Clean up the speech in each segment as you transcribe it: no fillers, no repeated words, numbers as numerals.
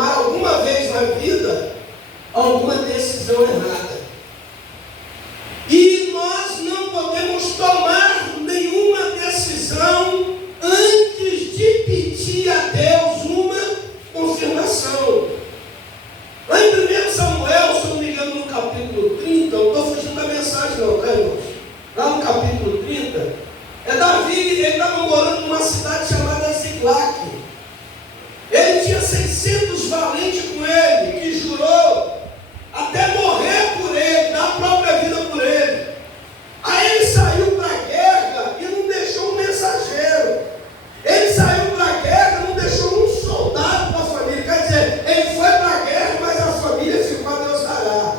tomar alguma vez na vida alguma decisão errada. E nós não podemos tomar nenhuma decisão antes de pedir a Deus uma confirmação. Lá em 1 Samuel, se não me engano, no capítulo 30, eu estou fugindo da mensagem não, tá, irmãos? Lá no capítulo 30, Davi, ele estava morando numa cidade chamada Ziclac. Ele tinha 600 valentes com ele, que jurou até morrer por ele, dar a própria vida por ele. Aí ele saiu para a guerra e não deixou um mensageiro. Ele saiu para a guerra e não deixou um soldado para a família. Quer dizer, ele foi para a guerra, mas a família ficou a Deus dará.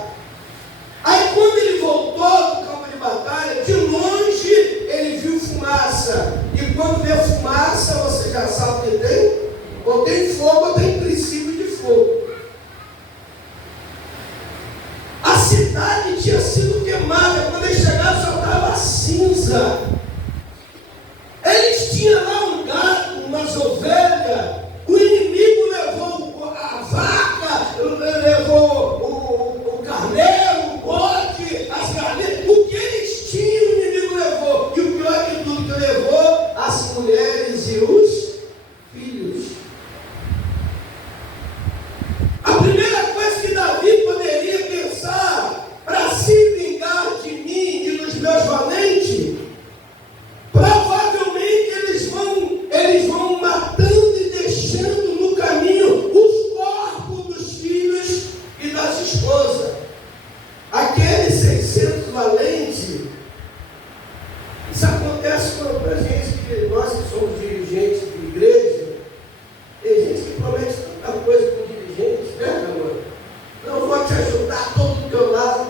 Aí quando ele voltou do campo de batalha, de longe ele viu fumaça. E quando vê fumaça, você já sabe o que tem? Ou tem fogo ou tem princípio de fogo. A cidade tinha sido queimada. Quando eles chegaram, só estava cinza. Eles tinham lá um gado, umas ovelhas. O inimigo levou a vaca, levou o carneiro, o bode, as galinhas. O que eles tinham, o inimigo levou. E o pior de tudo que levou, as mulheres e os filhos. A primeira coisa que Davi poderia pensar para se vingar de mim e dos meus valentes, provavelmente eles vão matando e deixando no caminho os corpos dos filhos e das esposas. Aqueles 600 valentes, isso acontece para a gente, que nós que somos dirigentes de igreja, tem gente que promete tanta coisa para o dirigente, né, meu amor? Não vou te ajudar todo do teu lado,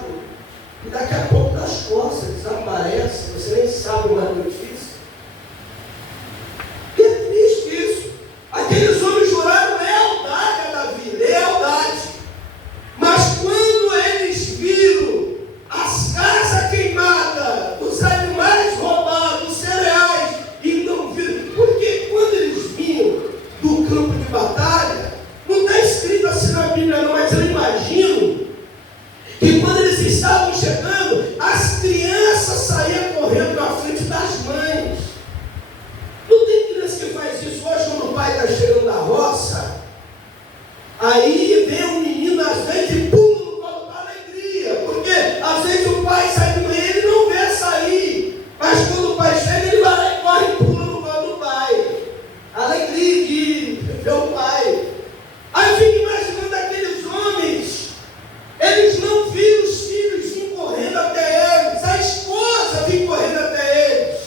e daqui a pouco das costas desaparece, você nem sabe uma notícia. Que é triste isso. Aqueles homens juraram lealdade a Davi, lealdade. Mas quando eles viram as casas queimadas, os animais roubados, os cereais, e não viram, porque quando eles vinham do campo de batalha, não está escrito assim na Bíblia não, mas eu imagino que quando eles estavam chegando, as crianças saíam correndo à frente das mães. Não tem criança que faz isso hoje quando o pai está chegando da roça, aí vem um menino às vezes e pula no colo da alegria, porque às vezes o pai sai de manhã e ele não vê sair, mas quando o pai chega ele vai lá e corre e pula no colo do pai. Alegria de ver o pai. Aí fica imaginando aqueles homens, eles não viram os filhos vir correndo até eles, a esposa vir correndo até eles.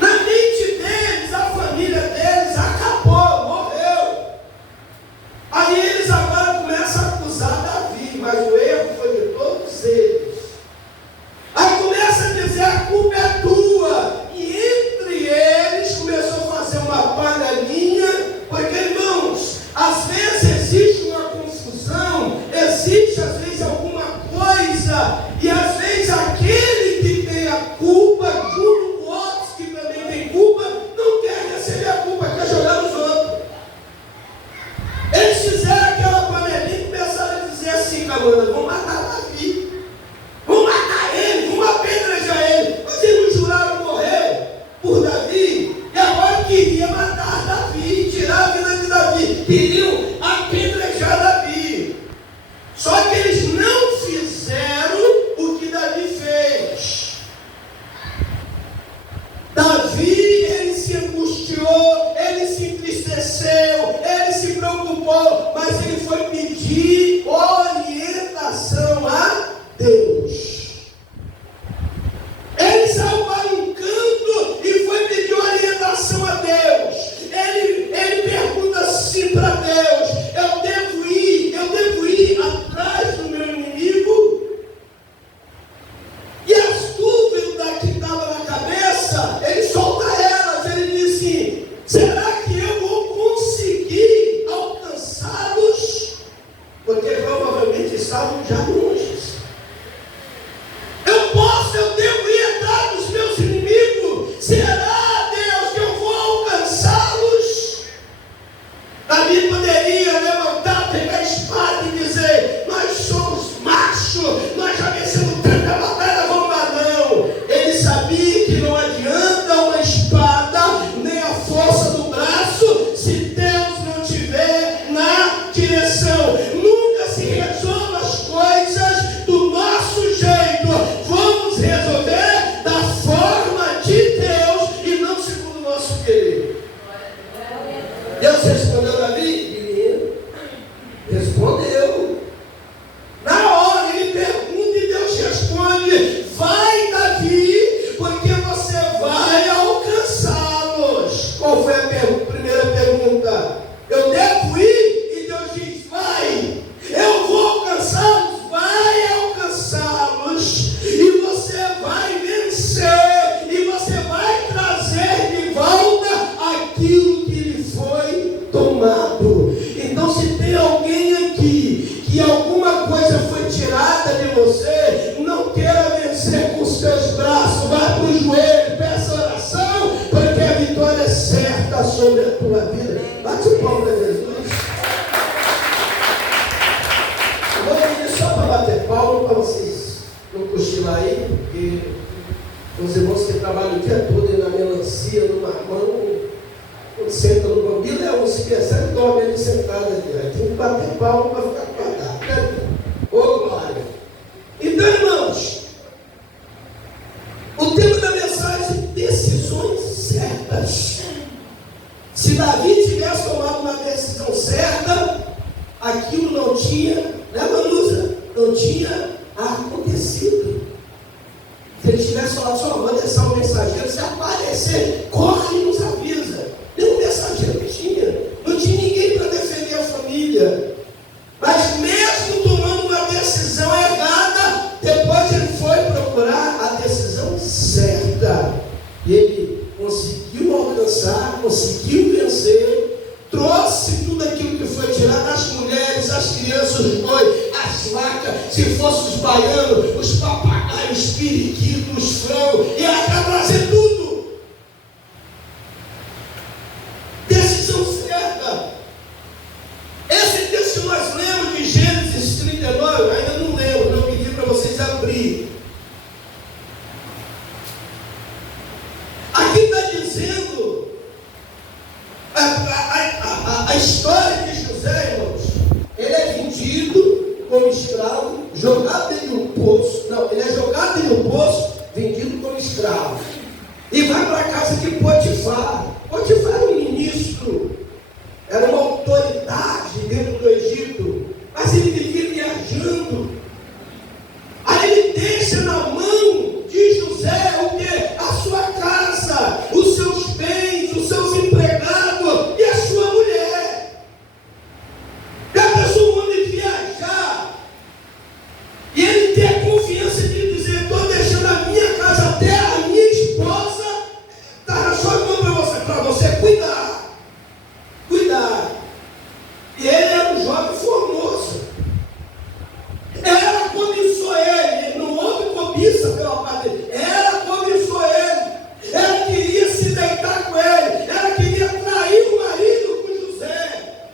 Na mente deles, a família deles acabou, morreu. Aí eles agora começam a acusar Davi, mas o erro foi de todos eles. Aí começa a dizer, a culpa é tua. E entre eles começou a fazer uma panelinha, porque, irmãos, às vezes existe uma confusão, existe às vezes alguma coisa, e às vezes aquele que tem a culpa, junto com outros que também têm culpa, não quer receber a culpa, quer jogar nos outros. Eles fizeram aquela panelinha e começaram a dizer assim, camarada, vamos matar Davi, vamos matar ele, vamos apedrejar ele. Mas eles não juraram morrer por Davi, e agora queria matar Davi, tirar a vida de Davi, queriam apedrejar Davi. Só que eles não fizeram o que Davi fez. Davi, ele se angustiou, ele se entristeceu, ele se preocupou, mas ele foi pedir orientação a Deus. Ele saiu para um canto e foi pedir orientação a Deus. Ele pergunta assim para Deus, eu devo ir atrás do meu inimigo? E as dúvidas que estavam na cabeça, ele solta elas, ele diz assim, será que eu vou conseguir alcançá-los? Porque provavelmente trabalha o dia todo na melancia, no mamão, quando senta no banco, e Leão se percebe, dorme ali sentado ali. Aí tem que bater palma para ficar acordado. Ô glória! Então, irmãos, o tema da mensagem: decisões certas. Se Davi tivesse tomado uma decisão certa, aquilo não tinha, né, Manusa? Não tinha acontecido. Se ele tivesse falado só, manda deixar um mensageiro, se aparecer, corre e nos avisa. Nenhum mensageiro que tinha. Não tinha ninguém para defender a família. Mas mesmo tomando uma decisão errada, depois ele foi procurar a decisão certa. E ele conseguiu alcançar, conseguiu vencer, trouxe tudo aquilo que foi tirado, as mulheres, as crianças, os bois, as vacas, se fossem os baianos, os papagaios, os periquitos, os frangos, e ela quer trazer tudo. Decisão certa. Esse texto que nós lemos de Gênesis 39, ainda não lembro, eu pedi para vocês abrir. Aqui está dizendo a história de José, irmãos. Ele é vendido como escravo, jogado dentro de um poço. Não, ele é jogado dentro de um poço, vendido como escravo. E vai para a casa de Potifar. Potifar era um ministro, era uma autoridade dentro do Egito, mas ele vivia viajando. Aí ele deixa na mão de José o quê? A sua casa, os seus bens, os seus empregados e a sua mulher. E a pessoa, um homem viajar, e ele ter a confiança de dizer: estou deixando a minha casa, até a minha esposa, está na sua mão para você cuidar. Cuidar. E ele era um jovem formoso. Ela cobiçou ele, não houve cobiça pela parte dele. Ela cobiçou ele. Ela queria se deitar com ele. Ela queria trair o marido com José.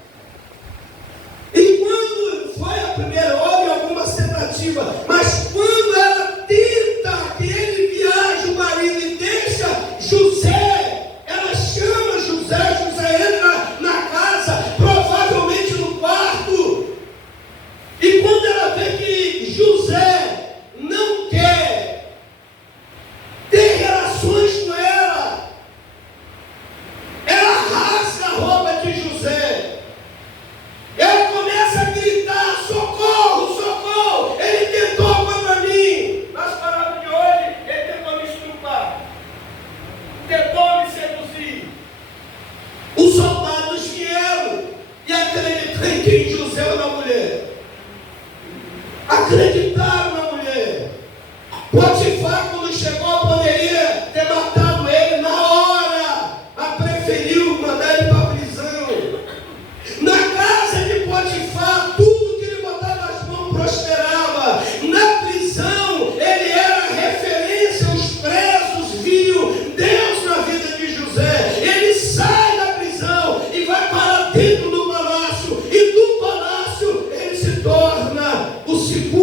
E quando foi a primeira, houve algumas tentativas, mas quando ela tenta que ele viaje o marido e deixa José, ela chama José, José entra na casa, provavelmente no quarto. E quando ela vê que José não quer ter relações com ela, ela rasga a roupa de José. Ela começa a gritar: socorro, socorro, ele tentou contra mim. Nas palavras de hoje, ele tentou me estuprar, tentou me seduzir. Os soldados vieram e acreditaram em quem? José ou na mulher? Acreditaram na mulher. Potifar, quando chegou, poderia ter matado ele na hora, mas preferiu mandar ele para a prisão. Na casa de Potifar, tudo que ele botava as mãos prosperava. Na prisão, ele era referência. Os presos viam Deus na vida de José. Ele sai da prisão e vai para dentro do palácio, e do palácio ele se torna o segundo